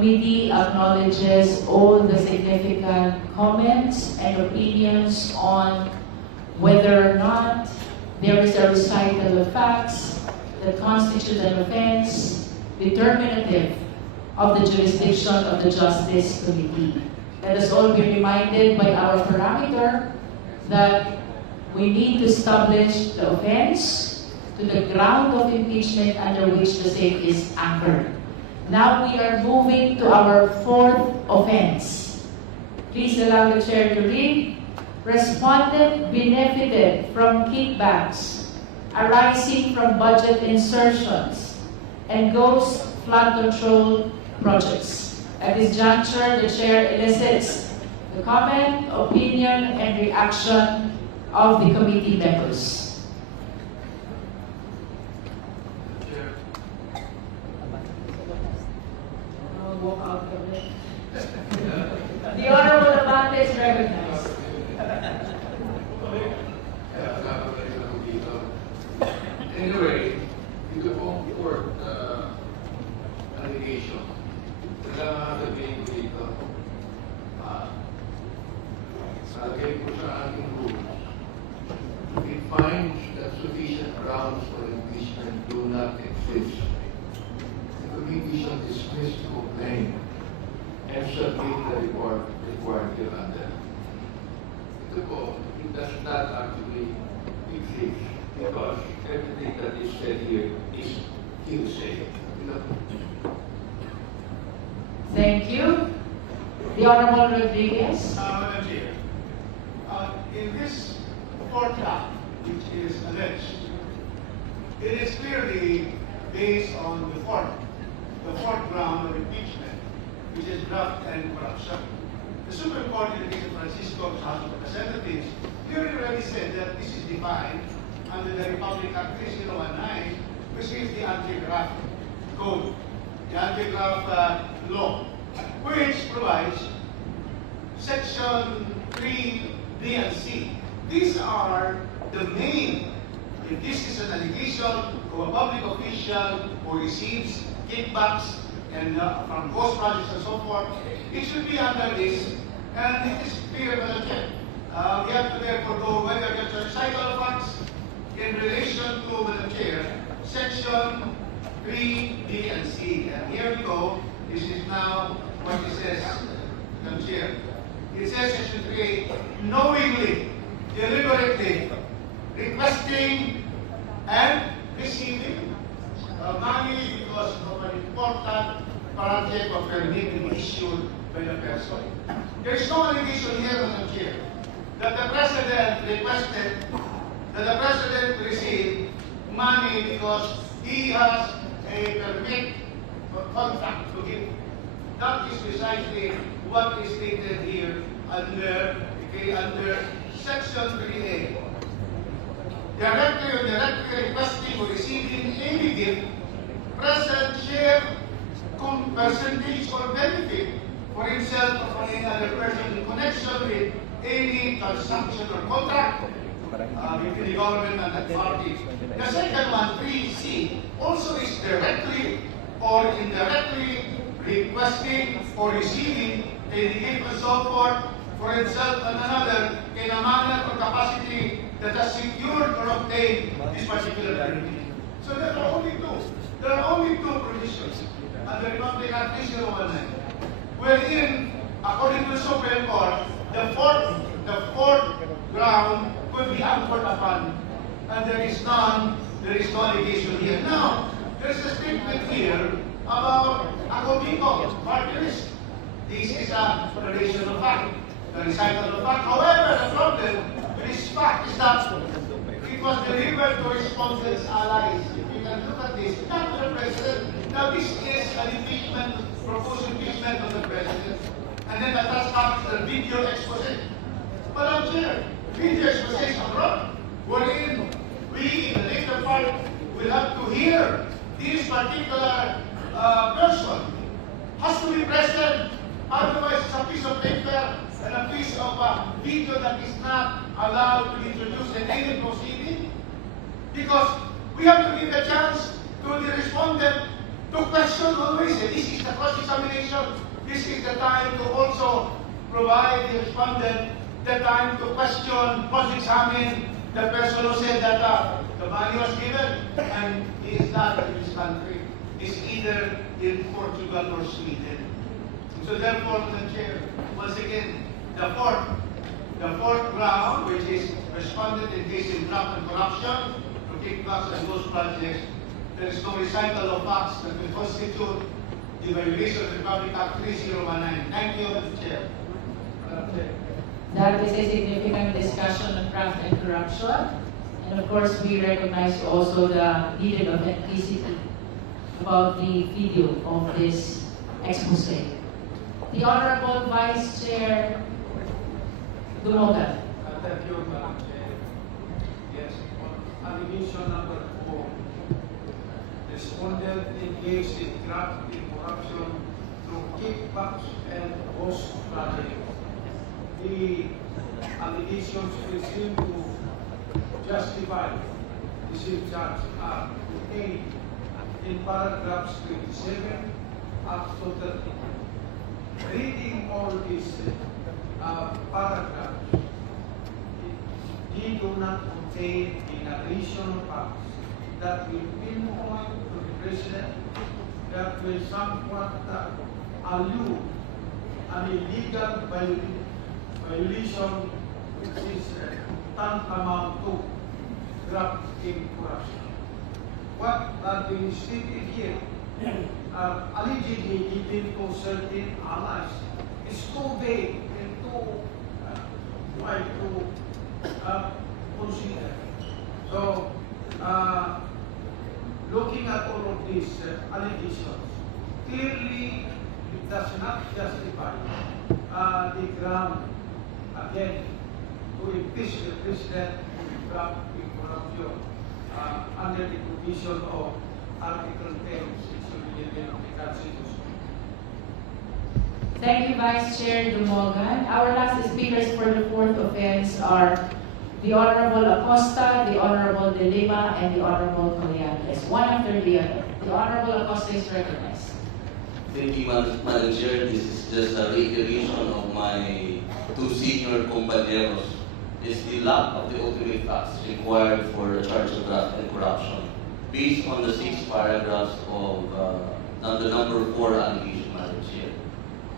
committee acknowledges all the significant comments and opinions on whether or not there is a recital of facts that constitute an offense determinative of the jurisdiction of the Justice Committee. Let us all be reminded by our parameter that we need to establish the offense to the ground of impeachment under which the same is anchored. Now we are moving to our fourth offense. Please allow the chair to read. Respondent benefited from kickbacks arising from budget insertions and ghost flood control projects. At this juncture, the chair elicits the comment, opinion, and reaction of the committee members. The Honorable Abante is recognized. Anyway, dito pong court allegation, kailangan sabihin ko dito, salagay ko sa ating rules. It finds that sufficient grounds for impeachment do not exist. The committee shall dismiss the complaint and submit the report required hereunder. Ito po, it does not actually exist because everything that is said here is hearsay. Thank you. The Honorable Rodriguez. Madam Chair, in this court act, which is alleged, it is clearly based on the fourth ground of impeachment, which is graft and corruption. The Supreme Court in the case of Francisco House of Representatives clearly already said that this is defined under the Republic Act 3019, which is the anti-graft code, the anti-graft law, which provides Section 3, B, and C. These are the main, if this is an allegation of a public official who receives kickbacks and from ghost projects and so forth, it should be under this, and it is clear, Madam Chair. We have to therefore go whether there's a recital of facts in relation to, Madam Chair, Section 3, B, and C. And here we go. This is now what it says, Madam Chair. It says Section 3, knowingly, deliberately, requesting and receiving money because of an important project or permit to be issued by the person. There is no allegation here, Madam Chair, that the President requested that the President receive money because he has a permit or contract to give. That is precisely what is stated here under Section 3A. Directly or directly requesting or receiving any gift, present, share, percentage, or benefit for himself or for any other person in connection with any transaction or contract between the government and the parties. The second one, 3C, also is directly or indirectly requesting or receiving any gift and so forth for himself and another in a manner or capacity that has secured or obtained this particular benefit. So there are only two. There are only two provisions under Republic Act 3019, wherein, according to the Supreme Court, the fourth ground could be anchored upon, and there is no allegation here. Now, there is a statement here about Acobiko, party list. This is a relation of fact, the recital of fact. However, the problem with this fact is that it was delivered to respondents' allies. If you can look at this, not to the President. Now, this is an impeachment, proposed impeachment of the President. And then attached comes the video expose. But I'm sure, video expose is abroad, wherein we, in the later part, will have to hear this particular person has to be present. Otherwise, it's a piece of paper and a piece of video that is not allowed to be introduced in any proceeding. Because we have to give a chance to the respondent to question always. This is the cross-examination. this is the time to also provide the respondent the time to question, cross-examine the person who said that the money was given and he is not in this country. He's either in Portugal or Sweden. So therefore, Madam Chair, once again, the fourth ground, which is respondent engaged in graft and corruption, to kickbacks and those projects, there is no recital of facts that will constitute the violation of Republic Act 3019. Thank you, Madam Chair. That is a significant discussion on graft and corruption. And of course, we recognize also the needed authenticity about the video of this expose. The Honorable Vice Chair Dumogan. Thank you, Madam Chair. Yes, on allegation number 4, respondent engaged in graft and corruption through kickbacks and host projects. The allegations presumed to justify the charge are contained in paragraphs 27 up to 30. Reading all these paragraphs, they do not contain the narration of facts that will pinpoint to the President that will somewhat allude an illegal violation which is tantamount to graft and corruption. What are being stated here are allegedly given to certain allies. It's too vague and too wide to consider. So, looking at all of these allegations, clearly it does not justify the ground again to impeach the President with graft and corruption under the provision of Article 10, Section 11 of the Constitution. Thank you, Vice Chair Dumogan. Our last speakers for the fourth offense are the Honorable Acosta, the Honorable De Lima, and the Honorable Colliantes, one after the other. The Honorable Acosta is recognized. Thank you, Madam Chair. This is just a reiteration of my two senior compañeros. Is the lack of the ultimate facts required for a charge of graft and corruption based on the 6 paragraphs of the number 4 allegation, Madam Chair.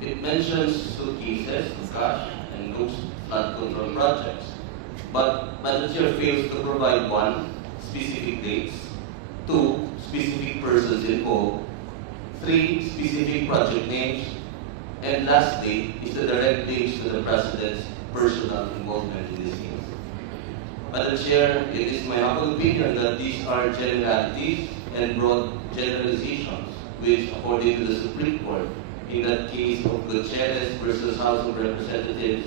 It mentions suitcases, cash, and those flood control projects. But Madam Chair fails to provide 1, specific dates, 2, specific persons involved, 3, specific project names, and lastly is the direct links to the President's personal involvement in this case. Madam Chair, it is my humble opinion that these are generalities and broad generalizations, which, according to the Supreme Court, in that case of Gutierrez versus House of Representatives,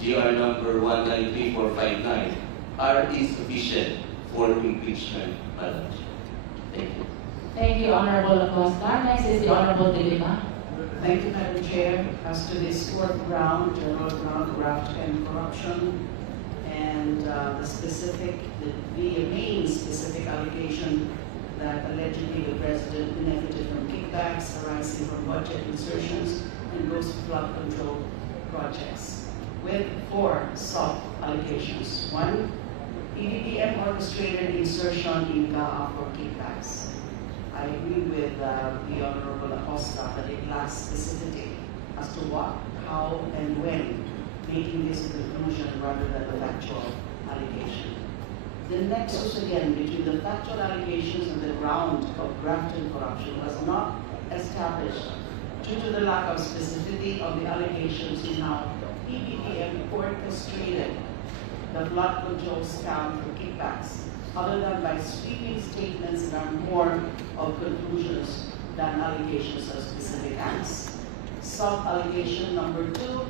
GR number 193459, are insufficient for impeachment, Madam Chair. Thank you. Thank you, Honorable Acosta. Next is the Honorable De Lima. Thank you, Madam Chair. As to this fourth ground, general ground, graft and corruption, and the main specific allegation that allegedly the President benefited from kickbacks arising from budget insertions and those flood control projects, with 4 sub-allegations. 1, PBBM orchestrated insertion in GAA for kickbacks. I agree with the Honorable Acosta that it lacks specificity as to what, how, and when, making this a conclusion rather than a factual allegation. The nexus again between the factual allegations and the ground of graft and corruption was not established due to the lack of specificity of the allegations in how PBBM orchestrated the flood control scam for kickbacks, other than by sweeping statements that are more of conclusions than allegations of specific acts. Sub-allegation number 2,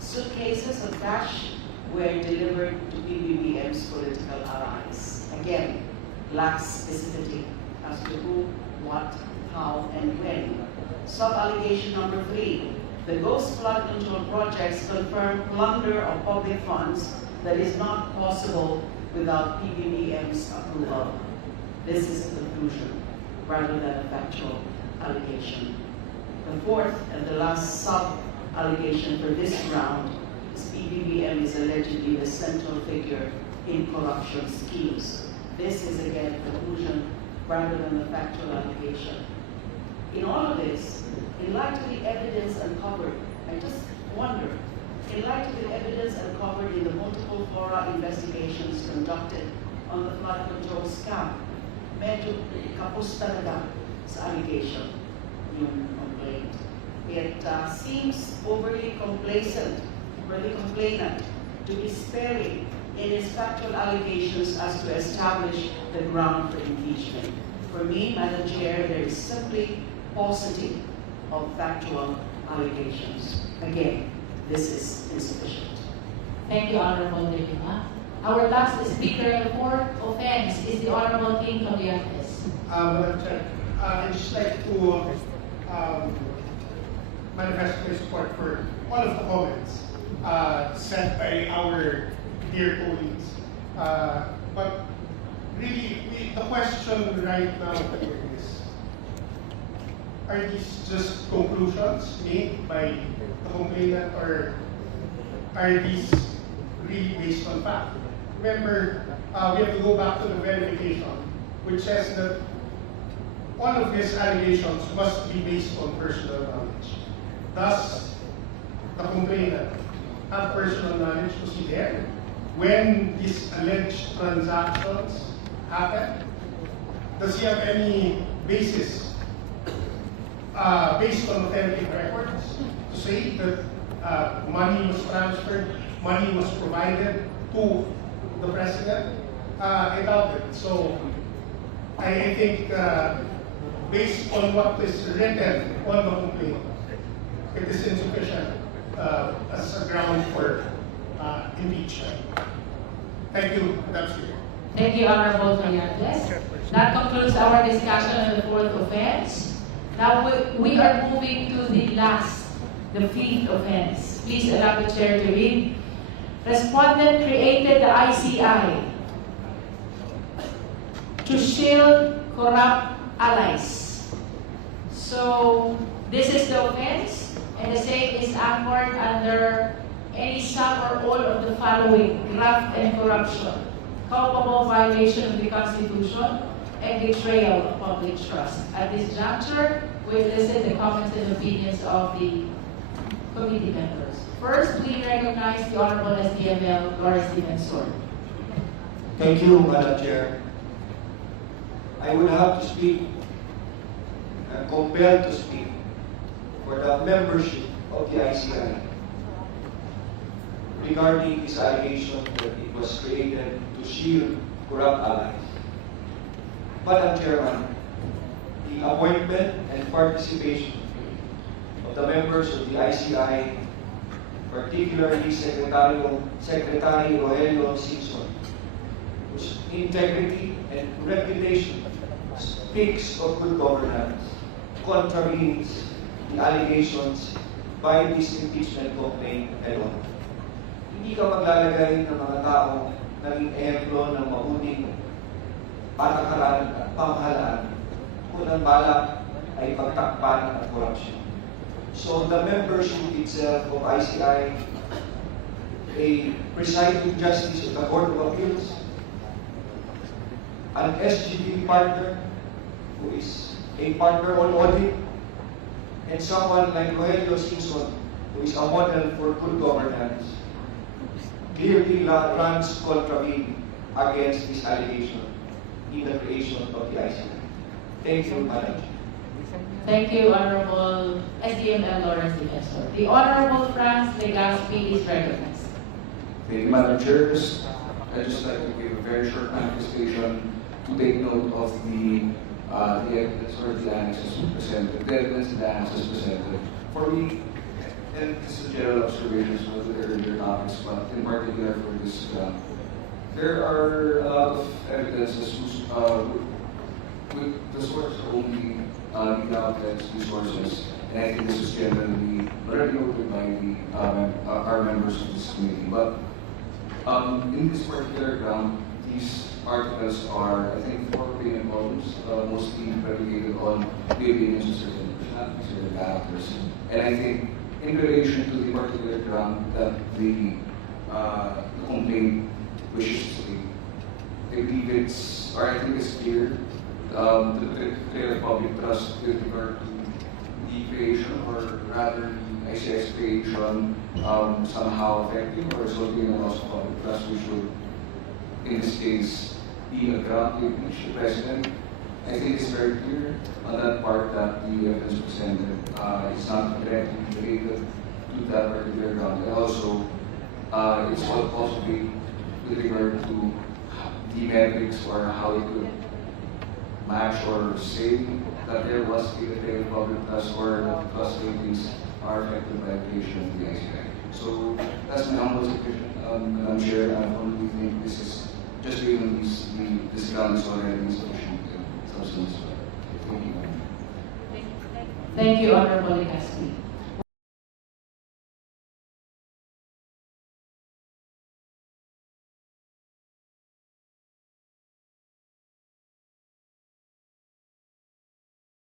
suitcases of cash were delivered to PBBM's political allies. Again, lacks specificity as to who, what, how, and when. Sub-allegation number 3, the ghost flood control projects confirm plunder of public funds that is not possible without PBBM's approval. This is a conclusion rather than a factual allegation. The fourth and the last sub-allegation for this round is PBBM is allegedly the central figure in corruption schemes. This is again a conclusion rather than a factual allegation. In all of this, in light of the evidence uncovered, I just wonder, in light of the evidence uncovered in the multiple fora investigations conducted on the flood control scam, medyo kapos talaga sa allegation yung complaint. It seems overly complacent for the complainant to be sparing in his factual allegations as to establish the ground for impeachment. For me, Madam Chair, there is simply paucity of factual allegations. Again, this is insufficient. Thank you, Honorable De Lima. Our last speaker in the fourth offense is the Honorable King Colliantes. Madam Chair, I'd just like to manifest my support for all of the comments said by our dear colleagues. But really, the question right now is, are these just conclusions made by the complainant, or are these really based on fact? Remember, we have to go back to the verification, which says that all of these allegations must be based on personal knowledge. Does the complainant have personal knowledge? Was he there when these alleged transactions happened? Does he have any basis based on authentic records to say that money was transferred, money was provided to the president? I doubt it. So I think based on what is written on the complaint, it is insufficient as a ground for impeachment. Thank you, Madam Speaker. Thank you, Honorable Colliantes. That concludes our discussion on the fourth offense. Now we are moving to the fifth offense. Please allow the chair to read. Respondent created the ICI to shield corrupt allies. So this is the offense, and the same is anchored under any some or all of the following: graft and corruption, culpable violation of the Constitution, and betrayal of public trust. At this juncture, we elicit the comments and opinions of the committee members. First, we recognize the Honorable SDML Lawrence Defensor. Thank you, Madam Chair. I would have to speak, compelled to speak, for the membership of the ICI regarding this allegation that it was created to shield corrupt allies. Madam Chairman, the appointment and participation of the members of the ICI, particularly Secretary Rogelio Singson, whose integrity and reputation speaks of good governance, contravenes the allegations by this impeachment complaint alone. Hindi ka maglalagay ng mga taong naging ehemplo ng mabuting patakaran at pamahalaan kung ang balak ay pagtakpan at korupsyon. So the membership itself of ICI, a presiding justice of the Court of Appeals, an SGB partner who is a partner on audit, and someone like Rogelio Singson, who is a model for good governance, clearly runs contravene against this allegation in the creation of the ICI. Thank you, Madam Chair. Thank you, Honorable SDML Lawrence Defensor. The Honorable Franz Legaspi is recognized. Thank you, Madam Chair. I'd just like to give a very short manifestation to take note of the evidence or the annexes presented, the evidence and the annexes presented. For me, and this is a general observation of the earlier topics, but in particular for this, there are a lot of evidences with the sources only media outlets, resources, and I think this is generally already noted by our members of this committee. But in this particular ground, these articles are, I think, 4 opinion columns, mostly predicated on the opinions of certain personalities, certain characters. And I think in relation to the particular ground that the complaint wishes to state, I believe it's, or I think it's clear, to clear public trust with regard to the creation, or rather the ICS creation, somehow affecting or resulting in a loss of public trust, which would, in this case, be a ground to impeach the president. I think it's very clear on that part that the evidence presented is not directly related to that particular ground. And also, it's also be with regard to the metrics or how it could match or say that there was a public trust or that trust ratings are affected by the creation of the ICI. So that's my humble submission, Madam Chair. I only think this is just given this ground is already insufficient substance. Thank you. Thank you, Honorable Lecaspi.